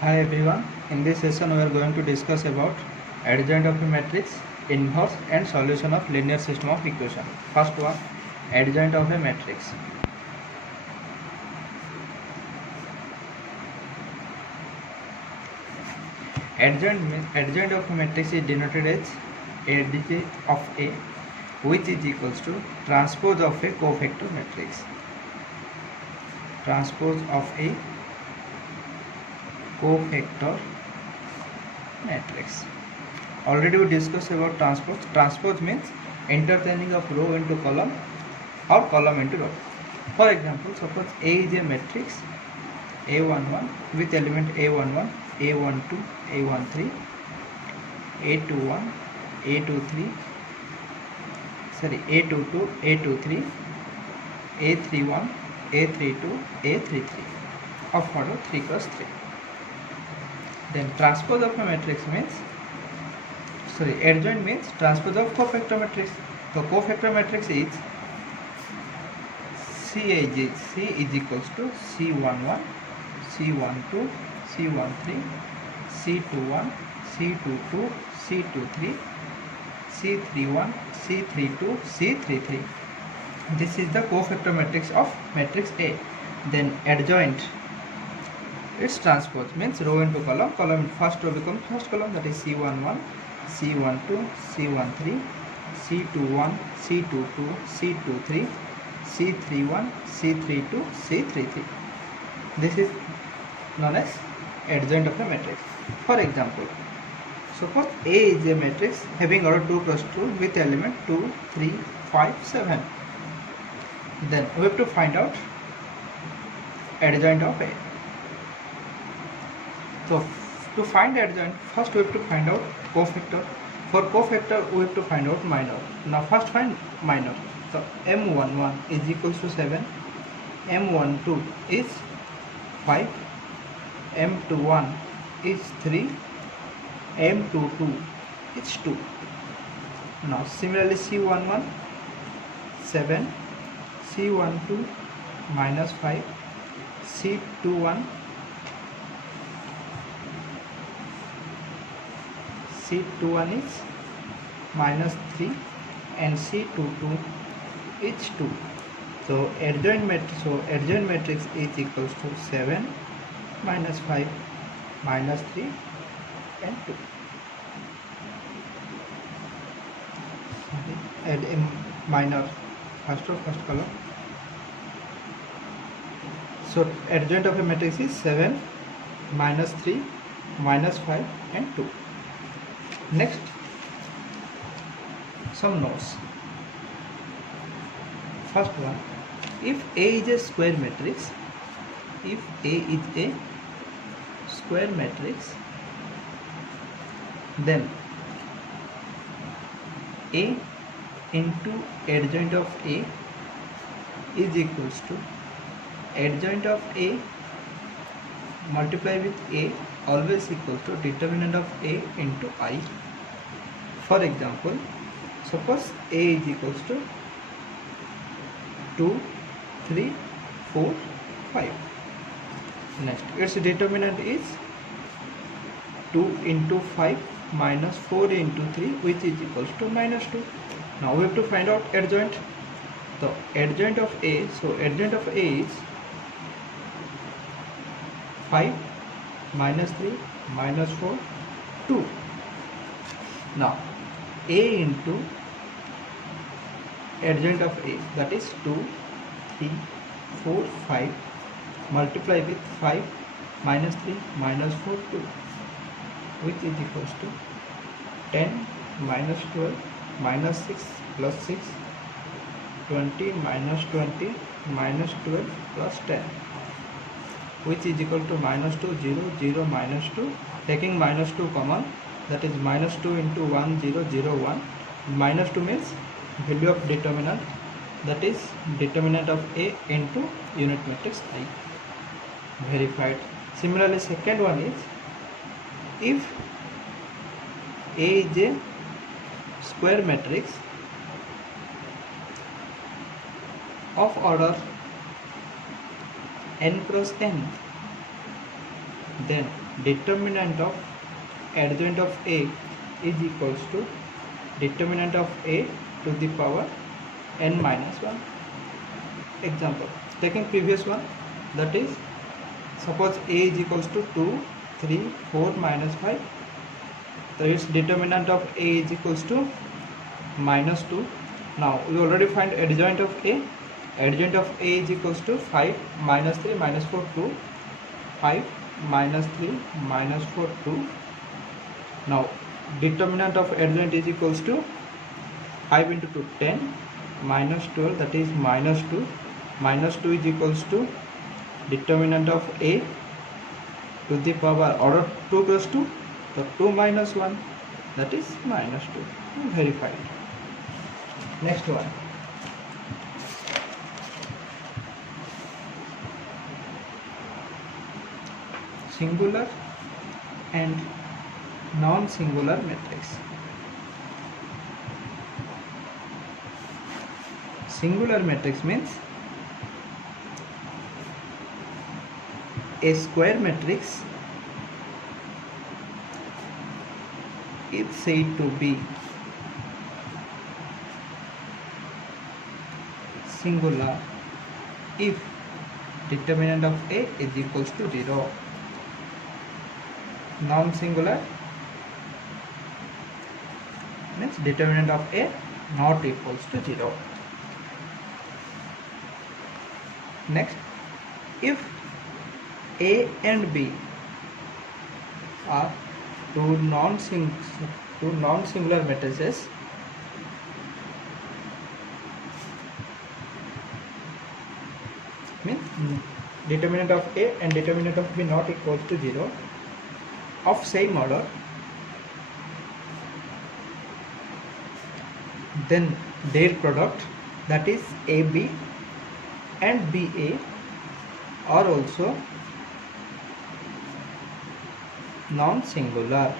Hi everyone, in this session we are going to discuss about adjoint of a matrix, inverse and solution of linear system of equation. First one, adjoint of a matrix. Adjoint of a matrix is denoted as adj of A, which is equals to transpose of a cofactor matrix. Transpose of a cofactor matrix. Already we discussed about transpose. Transpose means interchanging of row into column or column into row. For example, suppose A is a matrix A11 with element A11, A12, A13, A21, A23, A22, A23, A31, A32, A33 of order 3 cross 3. Then transpose of a matrix means adjoint means transpose of cofactor matrix. So cofactor matrix is C is equals to C11, C12, C13, C21, C22, C23, C31, C32, C33. This is the cofactor matrix of matrix A. Then adjoint, its transpose means row into column. Column first row becomes first column, that is C11, C12, C13, C21, C22, C23, C31, C32, C33. This is known as adjoint of a matrix. For example, suppose A is a matrix having order 2 cross 2 with element 2, 3, 5, 7. Then we have to find out adjoint of A. So to find adjoint, first we have to find out cofactor. For cofactor we have to find out minor. Now first find minor. So M11 is equals to 7, M12 is 5, M21 is 3, M22 is 2. Now similarly C11 7, C12 minus 5, C21 is minus 3 and C22 is 2. So adjoint matrix is equals to 7 minus 5 minus 3 and 2. Add a minor first column. So adjoint of a matrix is 7 minus 3 minus 5 and 2. Next, some notes. First one, if A is a square matrix, then A into adjoint of A is equals to adjoint of A multiply with A always equals to determinant of A into I. For example, suppose A is equals to 2, 3, 4, 5. Next, its determinant is 2 into 5 minus 4 into 3, which is equals to minus 2. Now we have to find out adjoint. So adjoint of A, adjoint of A is 5 minus 3 minus 4, 2. Now A into adjoint of A, that is 2, 3, 4, 5 multiply with 5 minus 3 minus 4, 2, which is equals to 10 minus 12 minus 6 plus 6, 20 minus 20 minus 12 plus 10, which is equal to minus 2, 0, 0, minus 2. Taking minus 2 common, that is minus 2 into 1, 0, 0, 1. Minus 2 means value of determinant, that is determinant of A into unit matrix I. Verified. Similarly, second one is, if A is a square matrix of order n cross n, then determinant of adjoint of A is equals to determinant of A to the power n minus 1. Example, taking previous one, that is, suppose A is equals to 2, 3, 4 minus 5. So its determinant of A is equals to minus 2. Now we already find adjoint of A. Adjoint of A is equals to 5 minus 3 minus 4 2. 5 minus 3 minus 4 2. Now determinant of adjoint is equals to 5 into 2 10 minus 12, that is minus 2. Minus 2 is equals to determinant of A to the power order 2 plus 2. So 2 minus 1, that is minus 2. Verified. Next one. Singular and non-singular matrix. Singular matrix means a square matrix is said to be singular if determinant of A is equals to 0. Non-singular means determinant of A not equals to 0. Next, if A and B are two non-singular matrices, means determinant of A and determinant of B not equals to 0, of same order, then their product, that is AB and BA, are also non-singular.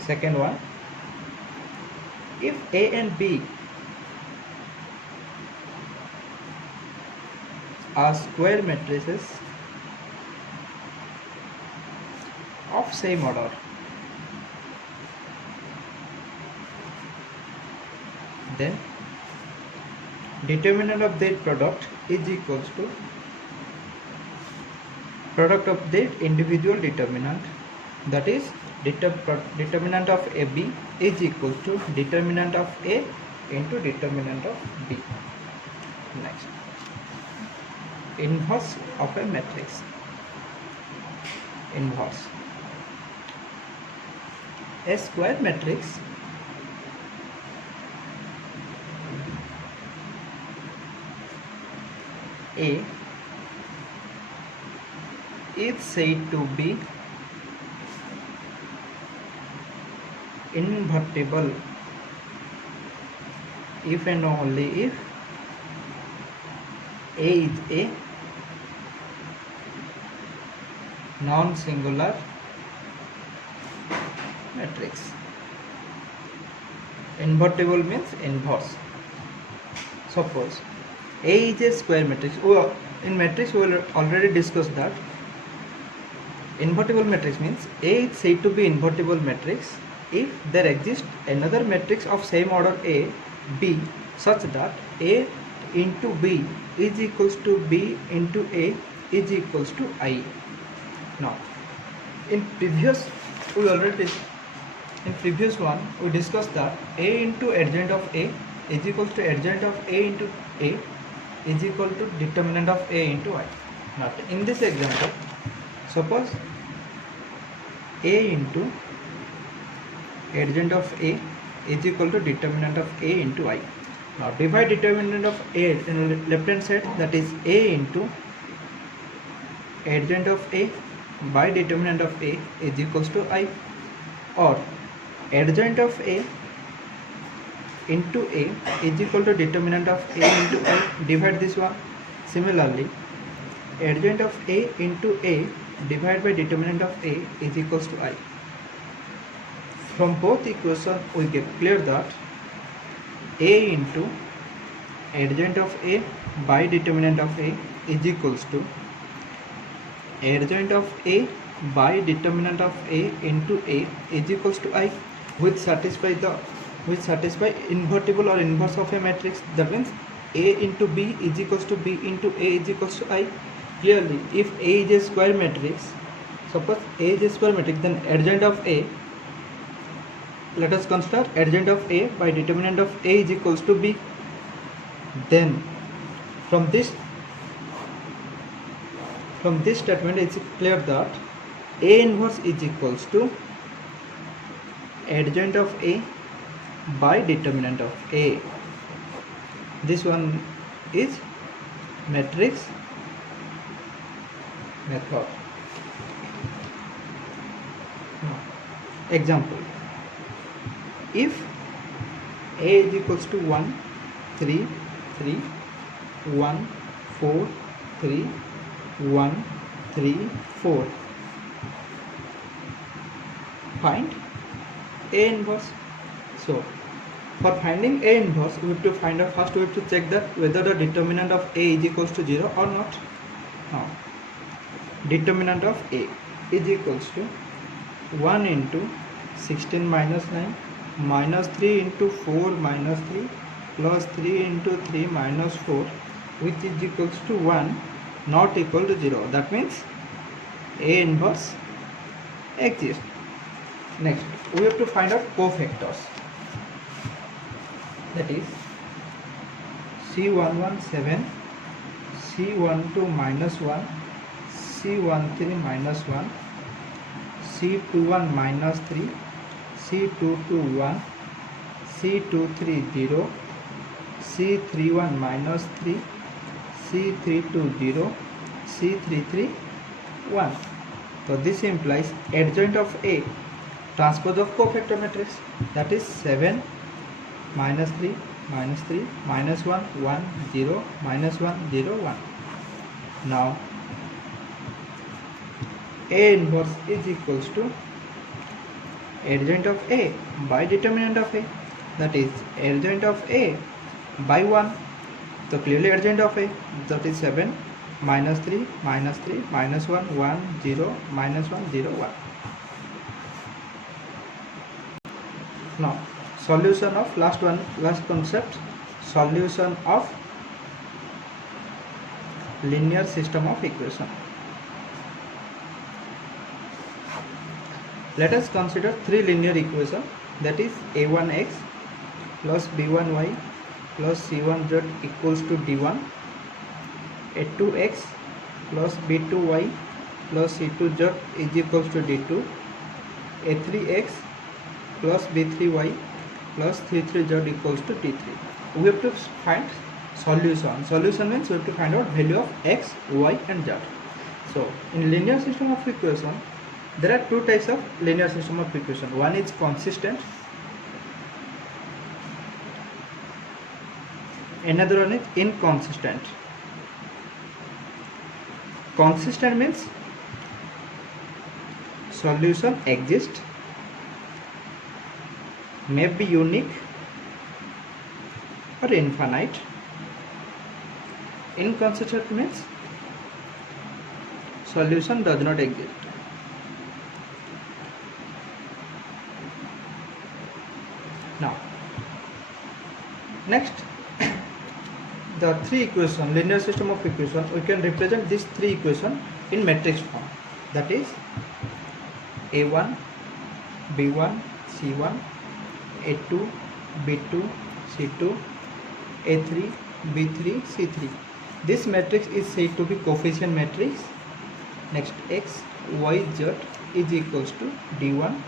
Second one, if A and B are square matrices of same order, then determinant of their product is equals to product of their individual determinant, that is determinant of AB is equal to determinant of A into determinant of B. Next, inverse of a matrix. Inverse. A square matrix A is said to be invertible if and only if A is a non-singular matrix. Invertible means inverse. Suppose A is a square matrix. In matrix we will already discussed that. Invertible matrix means A is said to be invertible matrix if there exists another matrix of same order A, B, such that A into B is equals to B into A is equals to I. Now, in previous one we discussed that A into adjoint of A is equals to adjoint of A into A is equal to determinant of A into I. Now, in this example, suppose A into adjoint of A is equal to determinant of A into I. Now divide determinant of A in the left hand side, that is A into adjoint of A by determinant of A is equals to I, or adjoint of A into A is equal to determinant of A into I. Divide this one. Similarly, adjoint of A into A divided by determinant of A is equals to I. From both equations we get clear that A into adjoint of A by determinant of A is equals to adjoint of A by determinant of A into A is equals to I, which satisfy invertible or inverse of a matrix. That means A into B is equals to B into A is equals to I. Clearly, if A is a square matrix, suppose A is a square matrix, then adjoint of A, let us consider adjoint of A by determinant of A is equals to B. Then from this statement it's clear that A inverse is equals to adjoint of A by determinant of A. This one is matrix method. Example, if A is equals to 1 3 3 1 4 3 1 3 4, find A inverse. So for finding A inverse, we have to find out, first we have to check that whether the determinant of A is equals to 0 or not. Now determinant of A is equals to 1 into 16 minus 9 minus 3 into 4 minus 3 plus 3 into 3 minus 4, which is equals to 1, not equal to 0. That means A inverse exists. Next, we have to find out cofactors. That is C11 7, C12 minus 1, C13 minus 1, C21 minus 3, C22 1, C23 0, C31 minus 3, C32 0, C33 1. So this implies adjoint of A, transpose of cofactor matrix, that is 7 minus 3 minus 3 minus 1 1 0 minus 1 0 1. Now A inverse is equals to adjoint of A by determinant of A, that is adjoint of A by 1. So clearly adjoint of A, that is 7 minus 3 minus 3 minus 1 1 0 minus 1 0 1. Now solution of last concept, solution of linear system of equation. Let us consider three linear equations, that is a1x plus b1y plus c1z equals to d1, a2x plus b2y plus c2z is equals to d2, a3x plus b3y plus c3z equals to d3. We have to find solution. Solution means we have to find out value of x, y and z. So in linear system of equation, there are two types of linear system of equation. One is consistent, another one is inconsistent. Consistent means solution exists, may be unique or infinite. Inconsistent means solution does not exist. Now next, the three equation, linear system of equation, we can represent these three equation in matrix form, that is a1 b1 c1, a2 b2 c2, a3 b3 c3. This matrix is said to be coefficient matrix. Next, x y z is equals to d1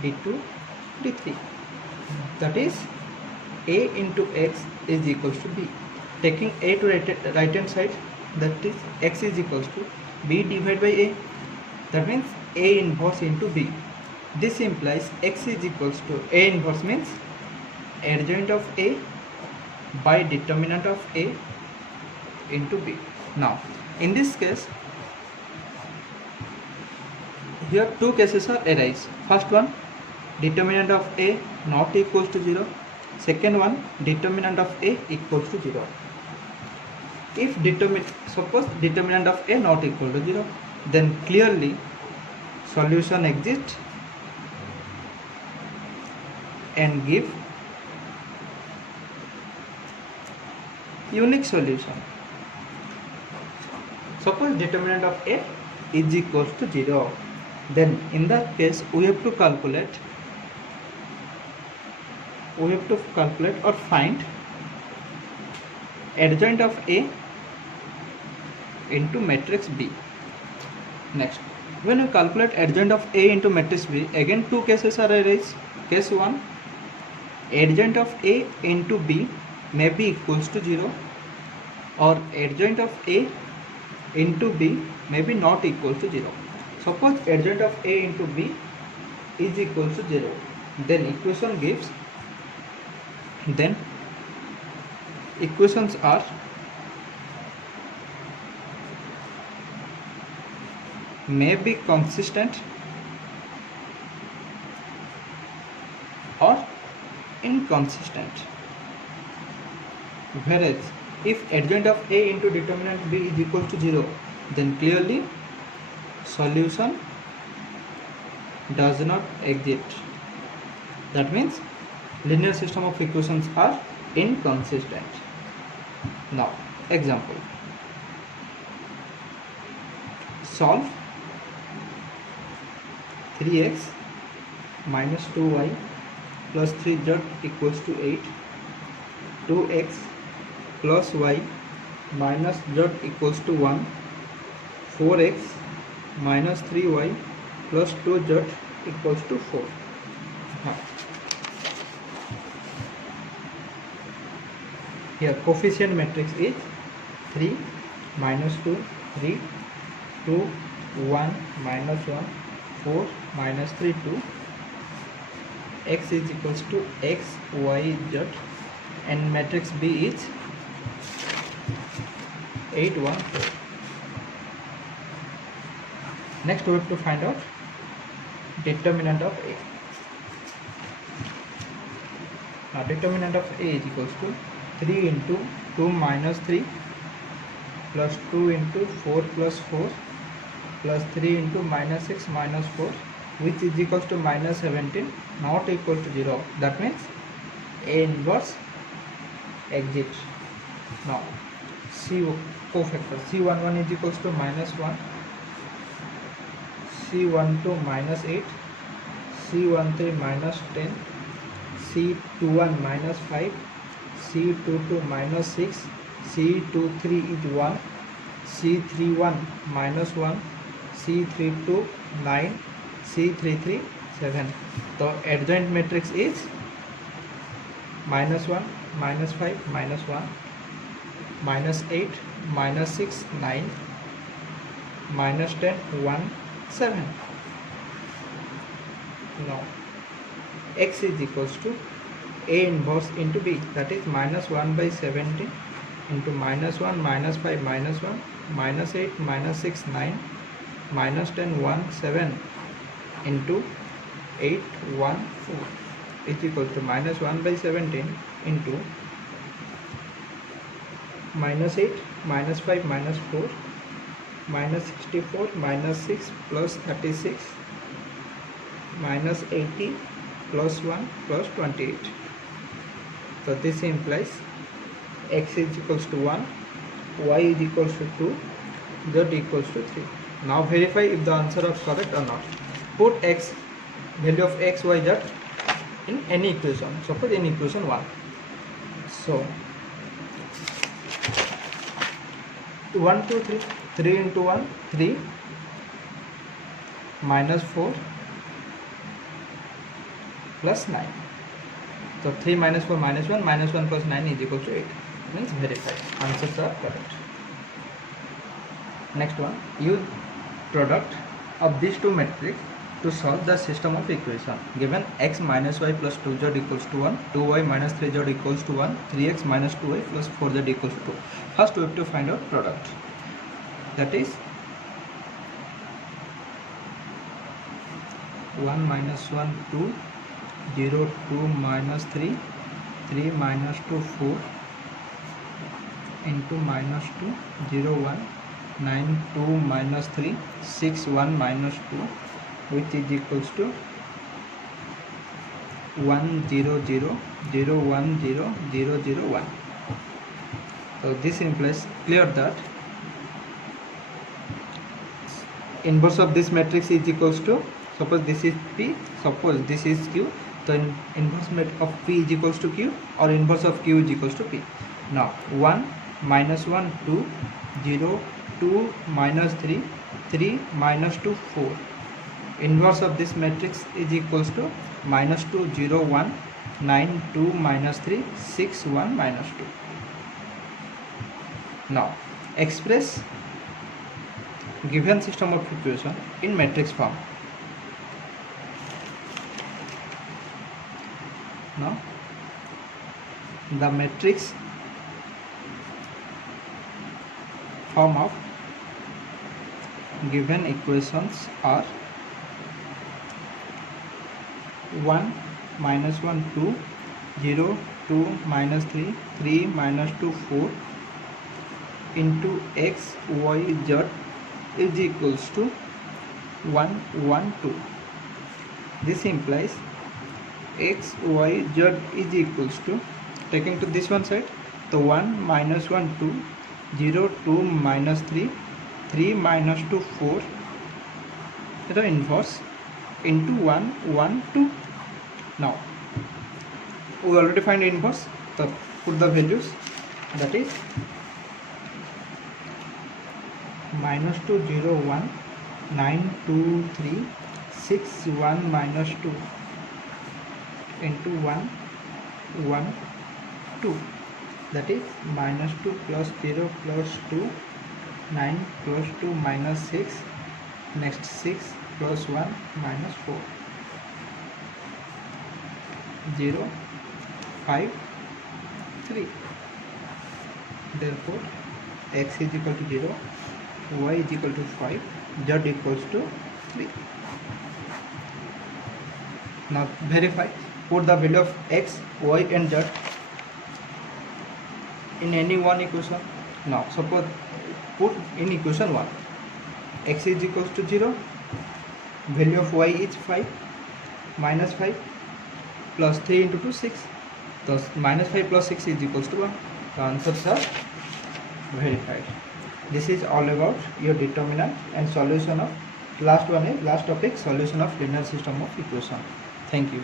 d2 d3, that is a into x is equals to b. Taking a to right hand side, that is x is equals to b divided by a, that means a inverse into b. This implies x is equals to a inverse means adjoint of a by determinant of a into b. Now in this case, here two cases are arise. First one, determinant of a not equals to 0. Second one, determinant of a equals to 0. If suppose determinant of a not equal to 0, then clearly solution exists and give unique solution. Suppose determinant of A is equals to 0, then in that case we have to calculate or find adjoint of A into matrix B. Next, when you calculate adjoint of A into matrix B, again two cases are arise. Case 1, adjoint of A into B may be equals to 0, or adjoint of A into B may be not equal to 0. Suppose adjoint of A into B is equal to 0, then equations are may be consistent or inconsistent. Whereas if adjoint of A into determinant B is equal to 0, then clearly solution does not exist. That means linear system of equations are inconsistent. Now example, solve 3x minus 2y plus 3z equals to 8, 2x plus y minus z equals to 1, 4x minus 3y plus 2z equals to 4. Here coefficient matrix is 3 minus 2 3 2 1 minus 1 4 minus 3 2, x is equals to x y z, and matrix B is 8 1 4. Next we have to find out determinant of A. Now determinant of A is equals to 3 into 2 minus 3 plus 2 into 4 plus 4 plus 3 into minus 6 minus 4, which is equals to minus 17, not equal to 0. That means A inverse exists. Now C cofactor C11 is equals to minus 1, C12 minus 8, C13 minus 10, C21 minus 5, C22 minus 6, C23 is 1, C31 minus 1, C32 9, C33 7. The adjoint matrix is minus 1 minus 5 minus 1 minus 8 minus 6 9 minus 10 1 7. Now x is equals to A inverse into B, that is minus 1 by 17 into minus 1 minus 5 minus 1 minus 8 minus 6 9 minus 10 1 7 into 8 1 4 is equal to minus 1 by 17 into minus 8 minus 5 minus 4 minus 64 minus 6 plus 36 minus 80 plus 1 plus 28. So this implies x is equals to 1, y is equals to 2, z equals to 3. Now verify if the answer is correct or not. Put x, value of x, y, z in any equation. Suppose in equation 1. So 1 2 3, 3 into 1 3 minus 4 plus 9. So 3 minus 4 minus 1 minus 1 plus 9 is equal to 8. Means verified. Answers are correct. Next one, use product of these two matrices to solve the system of equation. Given x minus y plus 2z equals to 1, 2y minus 3z equals to 1, 3x minus 2y plus 4z equals to 2. First we have to find out product. That is 1 minus 1 2, 0 2 minus 3, 3 minus 2 4 into minus 2 0 1 9 2 minus 3 6 1 minus 2, which is equals to 1 0 0 0 1 0 0 0 1. So this implies clear that inverse of this matrix is equals to, suppose this is P, suppose this is Q, so inverse of P is equals to Q, or inverse of Q is equals to P. Now 1 minus 1 2 0 2 minus 3 3 minus 2 4. Inverse of this matrix is equals to minus 2 0 1 9 2 minus 3 6 1 minus 2. Now express given system of equation in matrix form. Now the matrix form of given equations are 1 minus 1 2 0 2 minus 3 3 minus 2 4 into x y z is equals to 1 1 2. This implies x y z is equals to, taking to this one side, the 1 minus 1 2 0 2 minus 3 3 minus 2 4, the inverse into 1 1 2. Now we already find inverse, so put the values, that is minus 2 0 1 9 2 3 6 1 minus 2 into 1 1 2, that is minus 2 plus 0 plus 2 9 plus 2 minus 6, next 6 plus 1 minus 4 0 5 3. Therefore x is equal to 0, y is equal to 5, z equals to 3. Now verify, put the value of x, y and z in any one equation. Now suppose put in equation 1, x is equals to 0, value of y is 5, minus 5 plus 3 into 2 6, thus minus 5 plus 6 is equals to 1. The answers are verified. This is all about your determinant and solution of, last one is last topic, solution of linear system of equation. Thank you.